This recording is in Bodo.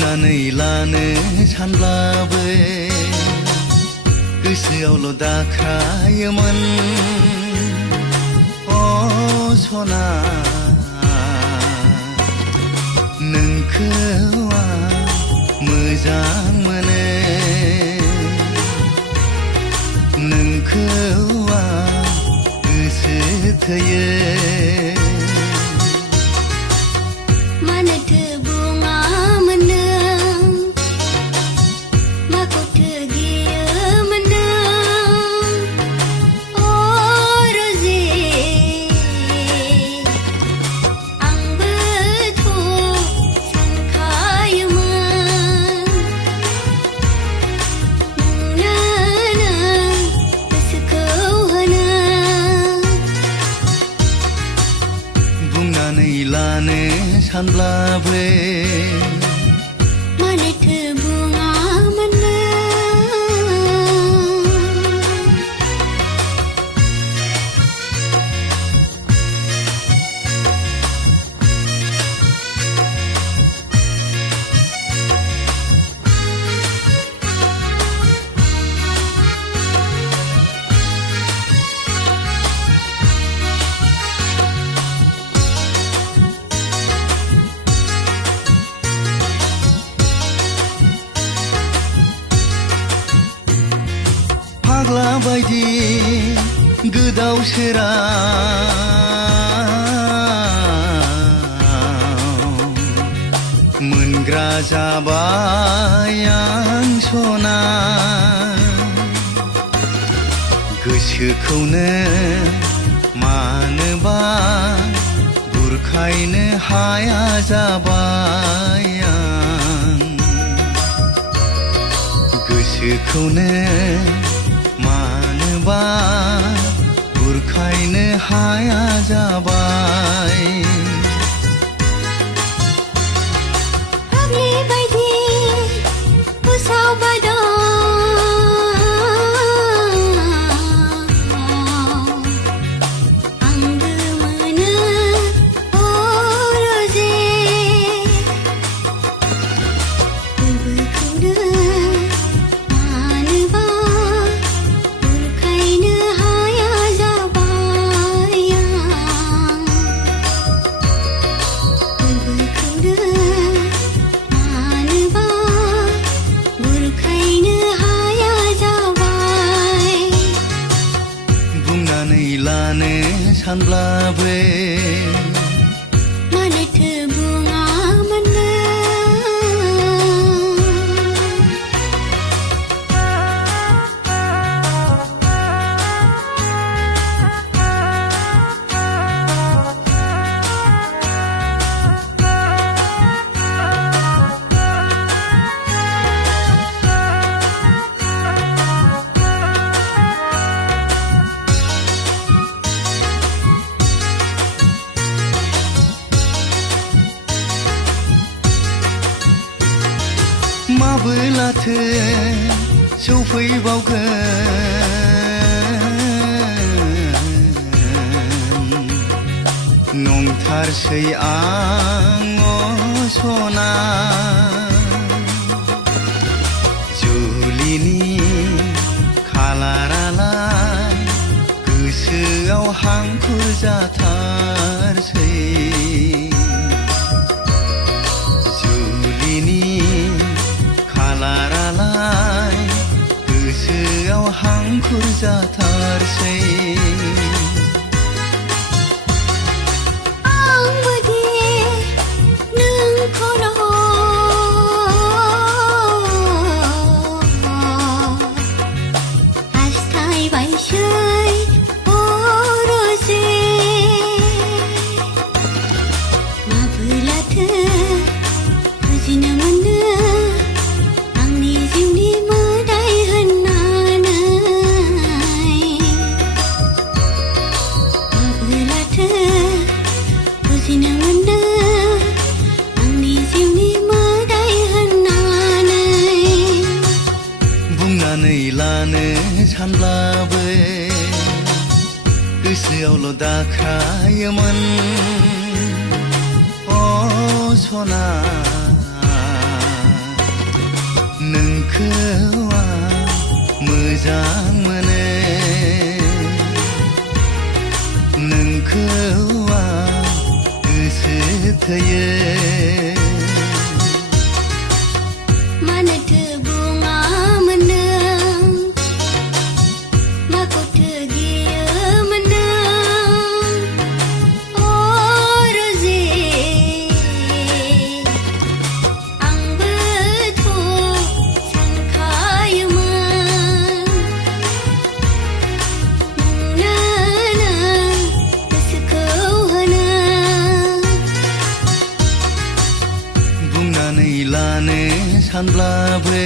बुंनानै लानो सानब्लाबो गोसोआवल' दाख्रायोमोन अ सना नोंखौ आं मोजां मोनो नोंखौ आं गोसो थोयो मानोथो बुङामोन नों माखौथो गियोमोन नों अ रोजे आंबोथ' सानखायोमोन नोंनो गोसोखौ होनो बुंनानै लानो सानब्लाबो मानोथो बुङामोन नों फाग्ला बायदि गोदाव सोराव मोनग्रा जाबाय आं सना गोसोखौनो मानोबा बुरखायनो हाया जाबाय आं गोसोखौनो मानोबा बुरखायनो हाया जाबाय फाग्लि बायदि उसाव बादाव आंबो मोनो अ रोजे गोरबोखौनो मानोबा बुरखायनो हाया जाबाय आं गोरबोखौनो मानोबा बुरखायनो हाया जाबाय बुंनानै लानो सानब्लाबो मानोथो बुङामोन नों माबोलाथो सौफैबावगोन नंथारसै आं अ सना जुलिनि खालारालाय गोसोआव हांखुर जाथारसै जुलिनि खालारालाय गोसोआव हांखुर जाथारसै आंबोदि नोंखौल' हास्थायबायसै अ रोजे माबोलाथो बुजिनो मोनो आंनि जिउनि मोदाय होननानै माबोलाथो बुजिनो मोनो आंनि जिउनि मोदाय होननानै बुंनानै लानो सानब्लाबो गोसोआवल' दाख्रायोमोन अ सना मोजां मोनो नोंखौ आं गोसो थोयो मानोथो बुङामोन नों माखौथो गियोमोन नों अ रोजे आंबोथ' सानखायोमोन नोंनो नों गोसोखौ होनो बुंनानै लानो सानब्लाबो